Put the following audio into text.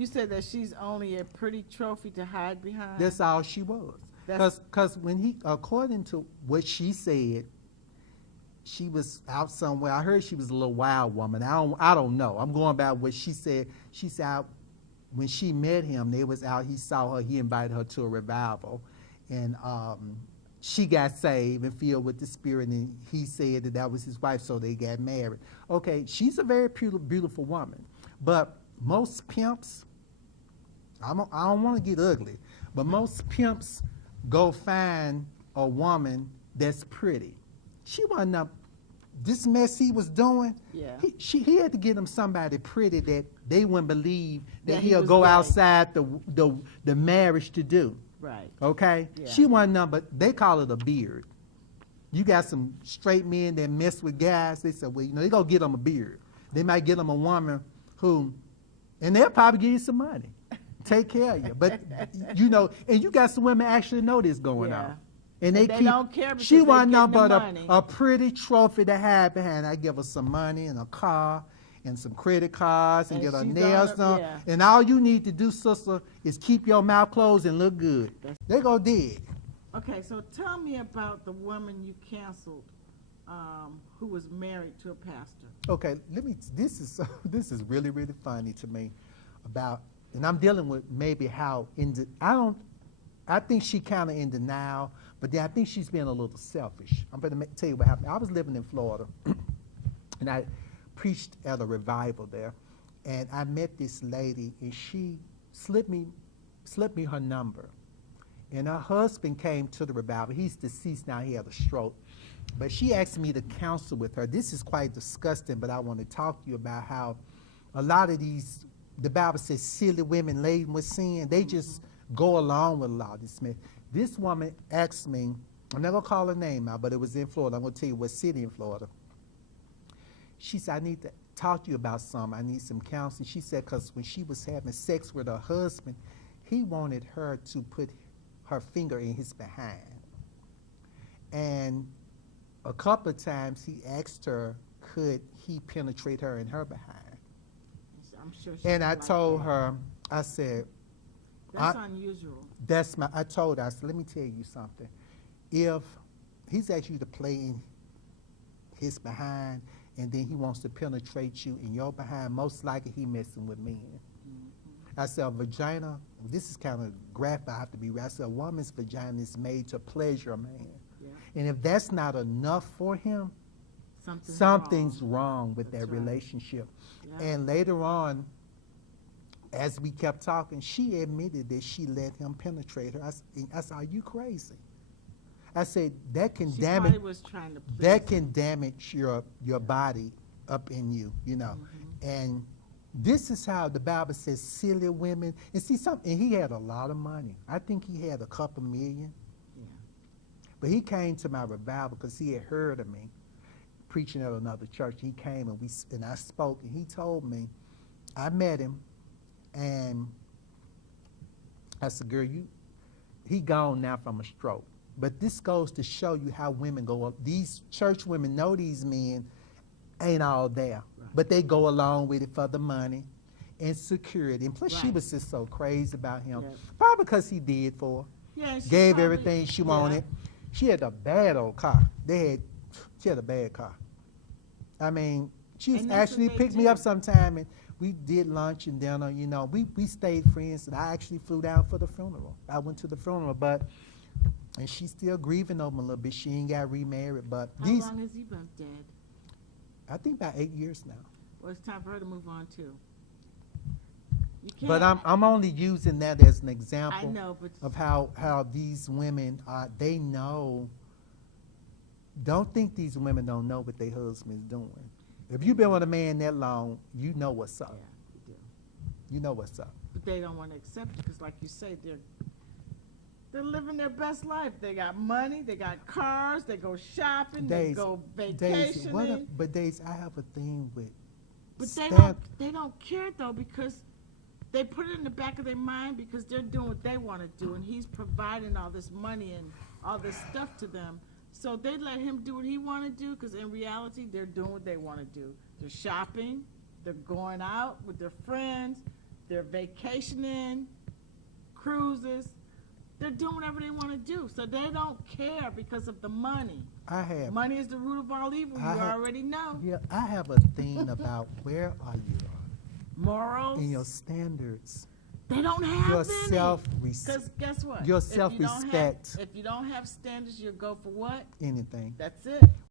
You said that she's only a pretty trophy to hide behind? That's all she was. Because when he, according to what she said, she was out somewhere. I heard she was a little wild woman. I don't know. I'm going by what she said. She said when she met him, they was out. He saw her. He invited her to a revival, and she got saved and filled with the Spirit. And he said that was his wife, so they got married. Okay, she's a very beautiful woman, but most pimps. I don't want to get ugly, but most pimps go find a woman that's pretty. She wasn't up. This mess he was doing, yeah. He had to get him somebody pretty that they wouldn't believe that he'll go gay. outside the marriage to do. Right. Okay? Yeah. She wasn't nothing, but they call it a beard. You got some straight men that mess with guys. They say, well, you know, they're going to get them a beard. They might get them a woman who, and they'll probably give you some money. Take care of you. But, you know, and you got some women actually know this going on. And they don't care because she wasn't nothing but money. a pretty trophy to hide behind. I give her some money and a car and some credit cards and get her nails done. Yeah. And all you need to do, sister, is keep your mouth closed and look good. They go dig. Okay, so tell me about the woman you canceled who was married to a pastor. Okay, this is really, really funny to me about, and I'm dealing with maybe how, I think she kind of in denial, but then I think she's being a little selfish. I'm going to tell you what happened. I was living in Florida, and I preached at a revival there, and I met this lady, and she slipped me her number. And her husband came to the revival. He's deceased now. He had a stroke. But she asked me to counsel with her. This is quite disgusting, but I want to talk to you about how a lot of these, the Bible says, silly women laden with sin, they just go along with a lot of this myth. This woman asked me, I'm not going to call her name out, but it was in Florida. I'm going to tell you what city in Florida. She said, I need to talk to you about something. I need some counseling. She said, because when she was having sex with her husband, he wanted her to put her finger in his behind. And a couple of times he asked her, could he penetrate her in her behind? I'm sure and I told her, I said, that's unusual. I told her, I said, let me tell you something. If he's asked you to play in his behind and then he wants to penetrate you in your behind, most likely he messing with men. I said, a vagina, this is kind of graphic, I have to be right. I said, a woman's vagina is made to pleasure a man. Yeah. And if that's not enough for him, something's wrong with that relationship. Yeah. And later on, as we kept talking, she admitted that she let him penetrate her. I said, are you crazy? I said, that can damage your body up in you, you know. And this is how the Bible says silly women, and see something, he had a lot of money. I think he had a couple million. Yeah. But he came to my revival because he had heard of me preaching at another church. He came and I spoke, and he told me, I met him, and I said, girl, he gone now from a stroke. But this goes to show you how women go up. These church women know these men ain't all there. But they go along with it for the money and security. And plus, she was just so crazy about him. Yeah. Probably because he did for her. Yeah, gave everything she wanted. She had a bad old car. She had a bad car. I mean, she actually picked me up sometime, and we did lunch and dinner. You know, we stayed friends, and I actually flew down for the funeral. I went to the funeral, and she's still grieving over him a little bit. She ain't got remarried, but how long has he been dead? I think about 8 years now. Well, it's time for her to move on too. But I'm only using that as an example. I know, but of how these women they know. Don't think these women don't know what their husband's doing. If you've been with a man that long, you know what's up. Yeah, you do. You know what's up. But they don't want to accept it because, like you say, they're living their best life. They got money, they got cars, they go shopping, they go vacationing. But Daisy, I have a thing with. But they don't care though, because they put it in the back of their mind because they're doing what they want to do, and he's providing all this money and all this stuff to them. So they let him do what he want to do, because in reality, they're doing what they want to do. They're shopping, they're going out with their friends, they're vacationing, cruises. They're doing whatever they want to do. So they don't care because of the money. Money is the root of all evil. You already know. Yeah, I have a thing about where are you morals in your standards. They don't have your any. self-respect. Because guess what? Your self-respect. If you don't have standards, you'll go for what? Anything. That's it.